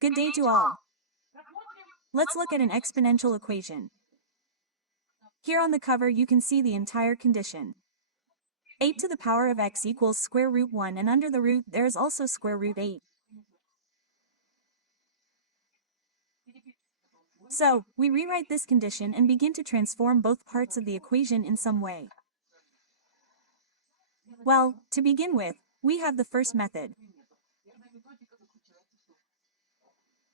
Good day to all. Let's look at an exponential equation. Here on the cover you can see the entire condition. 8 to the power of x equals square root 1, and under the root there is also square root 8. So, we rewrite this condition and begin to transform both parts of the equation in some way. Well, to begin with, we have the first method.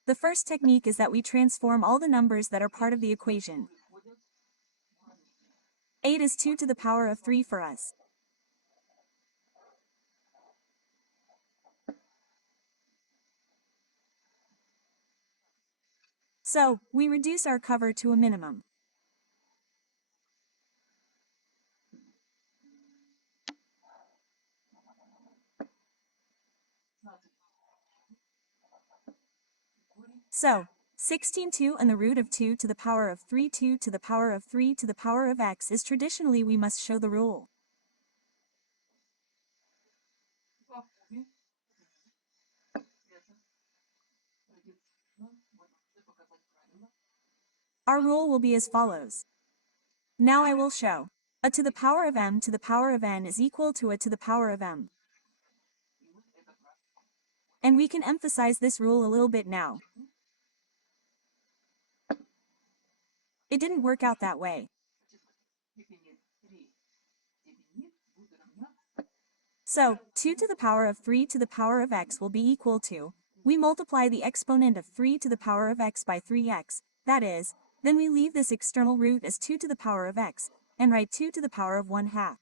The first technique is that we transform all the numbers that are part of the equation. 8 is 2 to the power of 3 for us. So, we reduce our cover to a minimum. So, 16 2 and the root of 2 to the power of 3 2 to the power of 3 to the power of x is traditionally we must show the rule. Our rule will be as follows. Now I will show. A to the power of m to the power of n is equal to a to the power of m. And we can emphasize this rule a little bit now. It didn't work out that way. So, 2 to the power of 3 to the power of x will be equal to, we multiply the exponent of 3 to the power of x by 3x, that is, then we leave this external root as 2 to the power of x, and write 2 to the power of 1/2.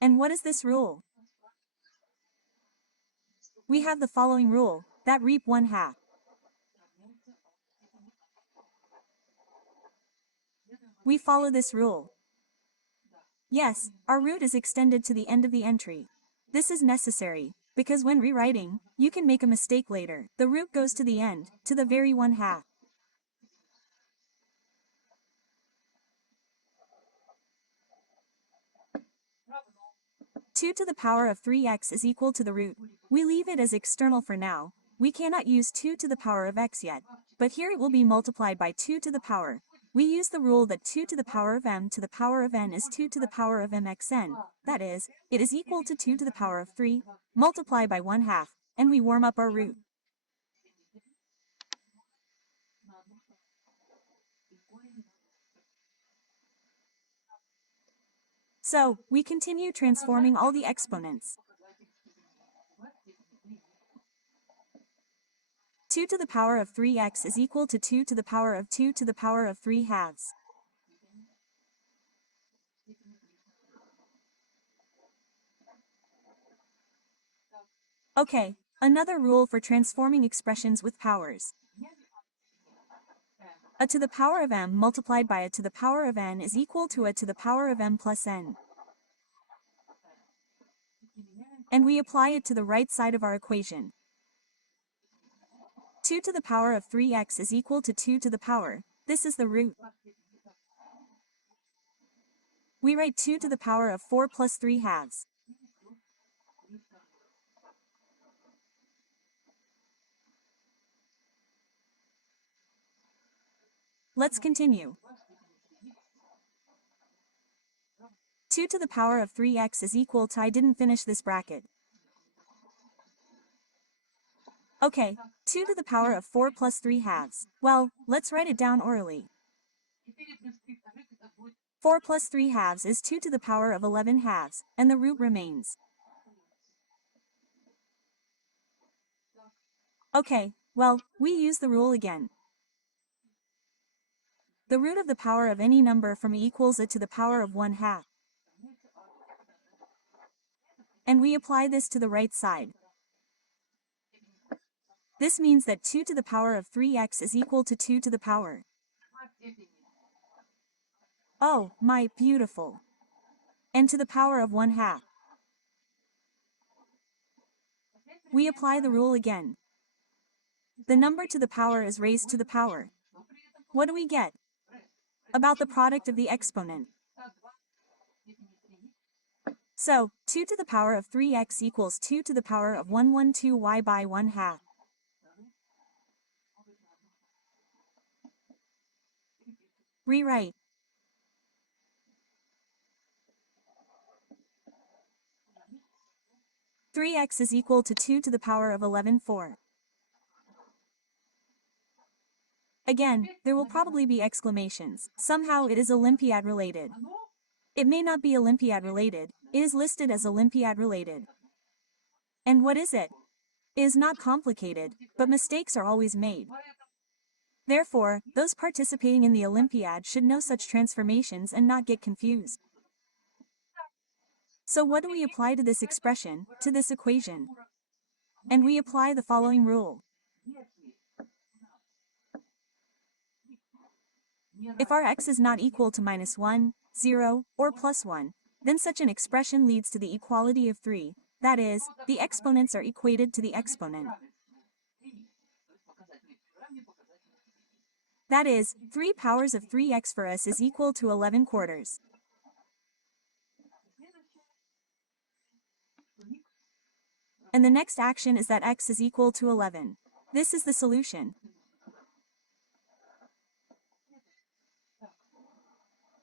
And what is this rule? We have the following rule, that reap 1/2. We follow this rule. Yes, our root is extended to the end of the entry. This is necessary, because when rewriting, you can make a mistake later. The root goes to the end, to the very 1/2. Two to the power of 3x is equal to the root. We leave it as external for now. We cannot use 2 to the power of x yet, but here it will be multiplied by 2 to the power. We use the rule that 2 to the power of m to the power of n is 2 to the power of mxn, that is, it is equal to 2 to the power of 3, multiply by 1/2, and we warm up our root. So, we continue transforming all the exponents. 2 to the power of 3x is equal to 2 to the power of 2 to the power of 3/2. Okay, another rule for transforming expressions with powers. A to the power of m multiplied by a to the power of n is equal to a to the power of m plus n. And we apply it to the right side of our equation. 2 to the power of 3x is equal to 2 to the power, this is the root. We write 2 to the power of 4 plus 3/2. Let's continue. 2 to the power of 3x is equal to, I didn't finish this bracket. Okay, 2 to the power of 4 plus 3/2. Well, let's write it down orally. 4 plus 3/2 is 2 to the power of 11/2, and the root remains. Okay, well, we use the rule again. The root of the power of any number from equals a to the power of 1/2. And we apply this to the right side. This means that 2 to the power of 3x is equal to 2 to the power. Oh, my beautiful. And to the power of 1/2. We apply the rule again. The number to the power is raised to the power. What do we get? About the product of the exponent. So, 2 to the power of 3x equals 2 to the power of 112y by 1/2. Rewrite. 3x is equal to 2 to the power of 11/4. Again, there will probably be exclamations. Somehow it is Olympiad related. It may not be Olympiad related, it is listed as Olympiad related. And what is it? It is not complicated, but mistakes are always made. Therefore, those participating in the Olympiad should know such transformations and not get confused. So what do we apply to this expression, to this equation? And we apply the following rule. If our x is not equal to -1, 0, or +1, then such an expression leads to the equality of 3, that is, the exponents are equated to the exponent. That is, 3 powers of 3x for us is equal to 11/4. And the next action is that x is equal to 11. This is the solution.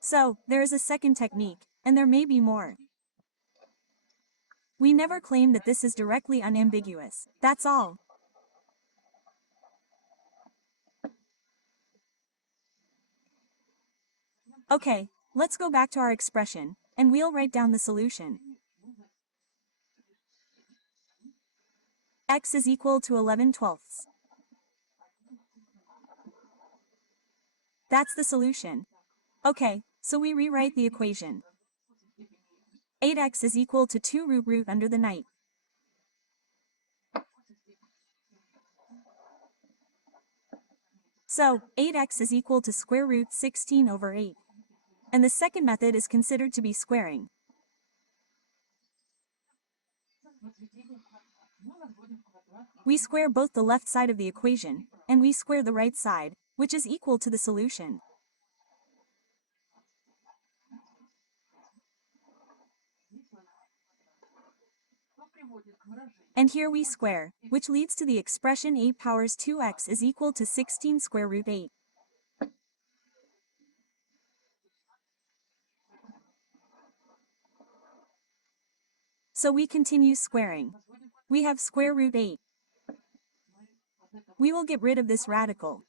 So, there is a second technique, and there may be more. We never claim that this is directly unambiguous, that's all. Okay, let's go back to our expression, and we'll write down the solution. X is equal to 11/12. That's the solution. Okay, so we rewrite the equation. 8x is equal to 2 root under the night. So, 8x is equal to square root 16 over 8. And the second method is considered to be squaring. We square both the left side of the equation, and we square the right side, which is equal to the solution. And here we square, which leads to the expression 8 powers 2x is equal to 16 square root 8. So we continue squaring. We have square root 8. We will get rid of this radical.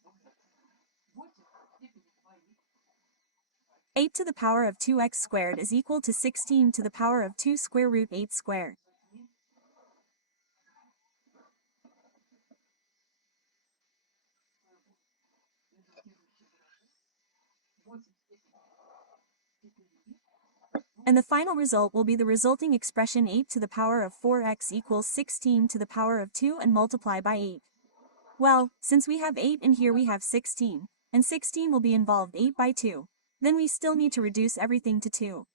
8 to the power of 2x squared is equal to 16 to the power of 2 square root 8 squared. And the final result will be the resulting expression 8 to the power of 4x equals 16 to the power of 2 and multiply by 8. Well, since we have 8 and here we have 16, and 16 will be involved 8 by 2, then we still need to reduce everything to 2.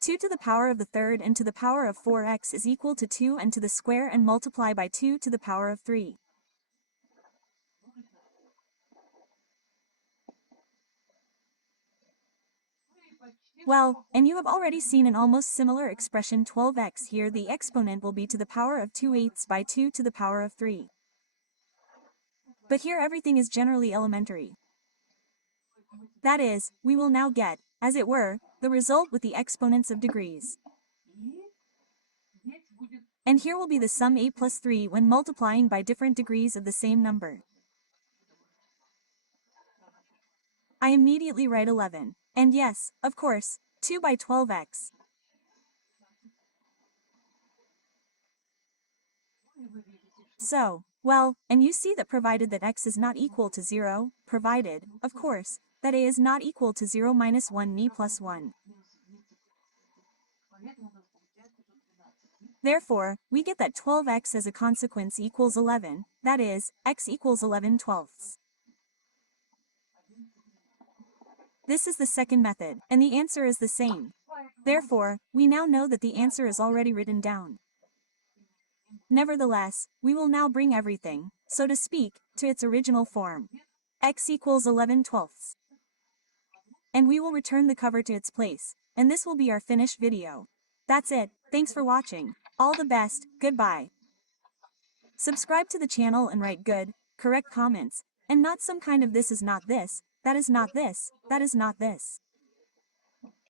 Two to the power of the third and to the power of 4x is equal to 2 and to the square and multiply by 2 to the power of 3. Well, and you have already seen an almost similar expression 12x. Here the exponent will be to the power of 2/8 by 2 to the power of 3. But here everything is generally elementary. That is, we will now get, as it were, the result with the exponents of degrees. And here will be the sum 8 plus 3 when multiplying by different degrees of the same number. I immediately write 11. And yes, of course, 2 by 12x. So, well, and you see that provided that x is not equal to 0, provided, of course, that a is not equal to 0 minus 1 ni plus 1. Therefore, we get that 12x as a consequence equals 11, that is, x equals 11/12. This is the second method, and the answer is the same. Therefore, we now know that the answer is already written down. Nevertheless, we will now bring everything, so to speak, to its original form. X equals 11/12. And we will return the cover to its place, and this will be our finished video. That's it, thanks for watching. All the best, goodbye. Subscribe to the channel and write good, correct comments, and not some kind of this is not this, that is not this, that is not this.